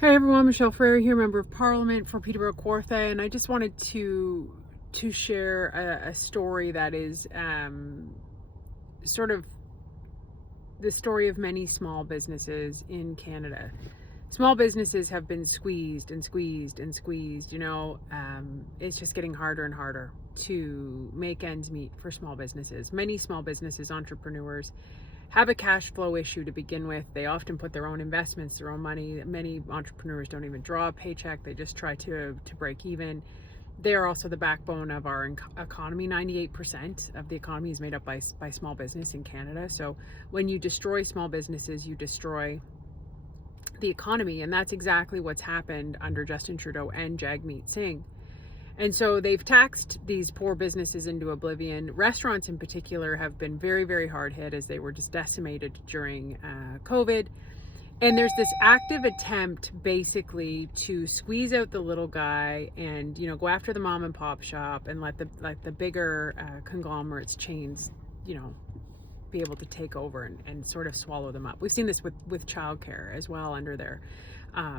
Hi everyone, Michelle Frere here, Member of Parliament for Peterborough Kawartha, and I just wanted to share a story that is sort of the story of many small businesses in Canada. Small businesses have been squeezed and squeezed and squeezed. It's just getting harder and harder to make ends meet for small businesses. Many small businesses, entrepreneurs, have a cash flow issue to begin with. They often put their own investments, their own money. Many entrepreneurs don't even draw a paycheck. They just try to break even. They are also the backbone of our economy. 98% of the economy is made up by small business in Canada. So when you destroy small businesses, you destroy the economy. And that's exactly what's happened under Justin Trudeau and Jagmeet Singh. And so they've taxed these poor businesses into oblivion. Restaurants in particular have been very, very hard hit as they were just decimated during COVID. And there's this active attempt basically to squeeze out the little guy and, go after the mom and pop shop and let the bigger conglomerates, chains, be able to take over and sort of swallow them up. We've seen this with childcare as well under their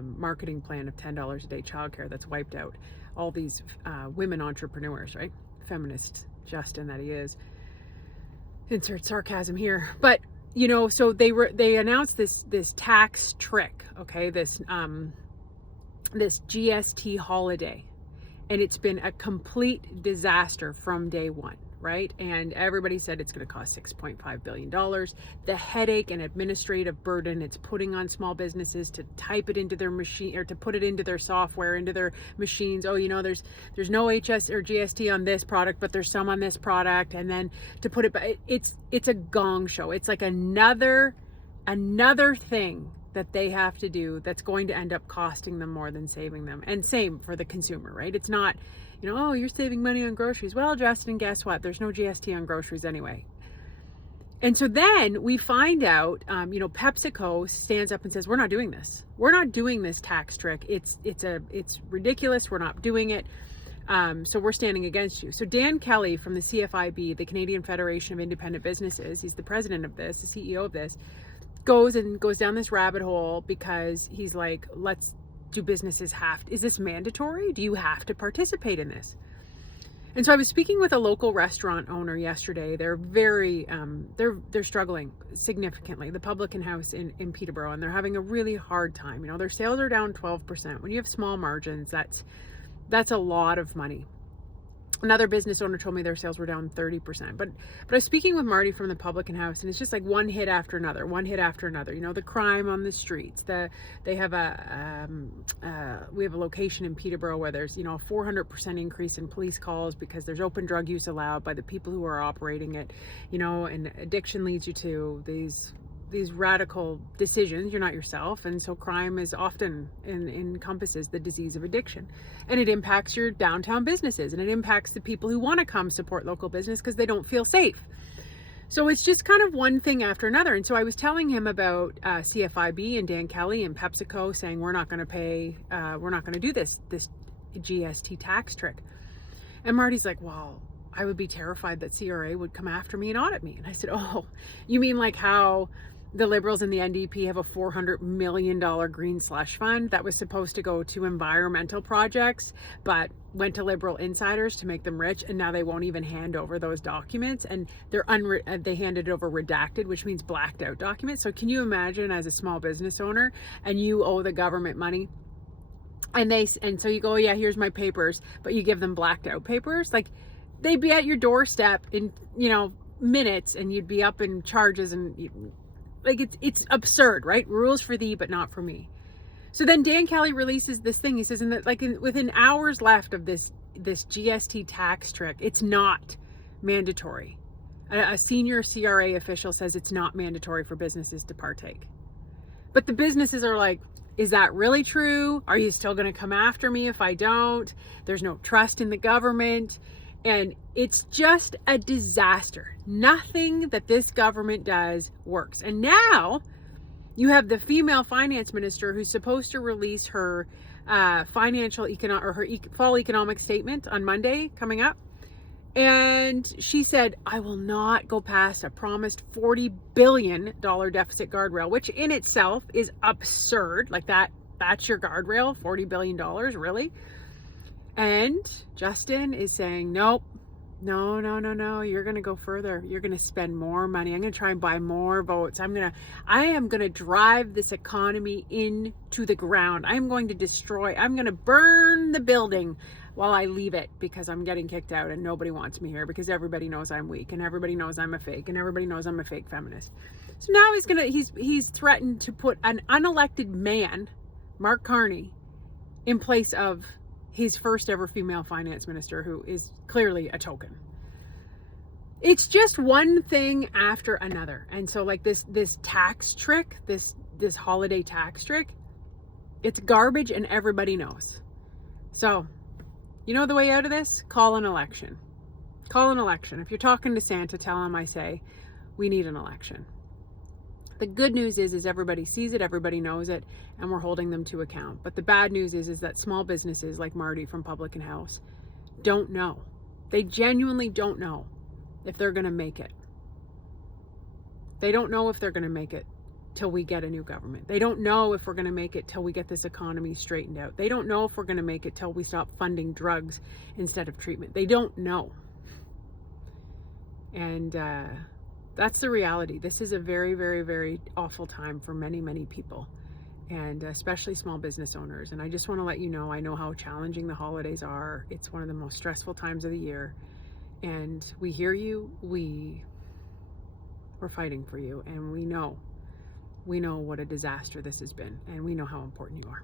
marketing plan of $10 a day childcare that's wiped out all these women entrepreneurs, right? Feminist Justin that he is. Insert sarcasm here, but so they announced this tax trick, okay? This GST holiday, and it's been a complete disaster from day one. Right? And everybody said it's going to cost $6.5 billion. The headache and administrative burden it's putting on small businesses to type it into their machine or to put it into their software, into their machines. Oh, there's no HS or GST on this product, but there's some on this product. And then to put it, it's a gong show. It's like another thing that they have to do that's going to end up costing them more than saving them. And same for the consumer, right? It's not, oh, you're saving money on groceries. Well, Justin, guess what? There's no GST on groceries anyway. And so then we find out, PepsiCo stands up and says, we're not doing this. We're not doing this tax trick. It's ridiculous. We're not doing it. So we're standing against you. So Dan Kelly from the CFIB, the Canadian Federation of Independent Businesses, he's the president of this, the CEO of this, goes down this rabbit hole because he's like, do businesses is this mandatory? Do you have to participate in this? And so I was speaking with a local restaurant owner yesterday. They're very, they're struggling significantly, the Publican House in Peterborough, and they're having a really hard time. Their sales are down 12%. When you have small margins, that's a lot of money. Another business owner told me their sales were down 30%. But I was speaking with Marty from the Publican House, and it's just like one hit after another. The crime on the streets. We have a location in Peterborough where there's a 400% increase in police calls because there's open drug use allowed by the people who are operating it. And addiction leads you to these radical decisions. You're not yourself, and so crime is often encompasses the disease of addiction, and it impacts your downtown businesses, and it impacts the people who want to come support local business because they don't feel safe. So it's just kind of one thing after another. And so I was telling him about CFIB and Dan Kelly and PepsiCo saying we're not going to do this GST tax trick. And Marty's like, well, I would be terrified that CRA would come after me and audit me. And I said, oh, you mean like how the Liberals and the NDP have a $400 million green slush fund that was supposed to go to environmental projects, but went to Liberal insiders to make them rich, and now they won't even hand over those documents, and they handed it over redacted, which means blacked out documents. So can you imagine as a small business owner and you owe the government money, and so you go, yeah, here's my papers, but you give them blacked out papers? Like, they'd be at your doorstep in minutes, and you'd be up in charges, and it's absurd, right? Rules for thee, but not for me. So then Dan Kelly releases this thing. He says, within hours left of this GST tax trick, it's not mandatory. A senior CRA official says it's not mandatory for businesses to partake. But the businesses are like, is that really true? Are you still going to come after me if I don't? There's no trust in the government. And it's just a disaster. Nothing that this government does works. And now you have the female finance minister who's supposed to release her her fall economic statement on Monday coming up. And she said, I will not go past a promised $40 billion deficit guardrail, which in itself is absurd. Like, that That's your guardrail, $40 billion, really? And Justin is saying, nope, no, no, no, no, you're going to go further. You're going to spend more money. I'm going to try and buy more votes. I am going to drive this economy into the ground. I'm going to burn the building while I leave it, because I'm getting kicked out and nobody wants me here, because everybody knows I'm weak and everybody knows I'm a fake and everybody knows I'm a fake feminist. So now he's threatened to put an unelected man, Mark Carney, in place of his first ever female finance minister, who is clearly a token. It's just one thing after another. And so like this tax trick, this holiday tax trick, it's garbage and everybody knows. So, you know the way out of this? Call an election. Call an election. If you're talking to Santa, tell him I say we need an election. The good news is everybody sees it, everybody knows it, and we're holding them to account. But the bad news is that small businesses like Marty from Public and House don't know. They genuinely don't know if they're going to make it. They don't know if they're going to make it till we get a new government. They don't know if we're going to make it till we get this economy straightened out. They don't know if we're going to make it till we stop funding drugs instead of treatment. They don't know. And that's the reality. This is a very, very, very awful time for many, many people, and especially small business owners. And I just want to let you know, I know how challenging the holidays are. It's one of the most stressful times of the year. And we hear you. We're fighting for you. And we know what a disaster this has been. And we know how important you are.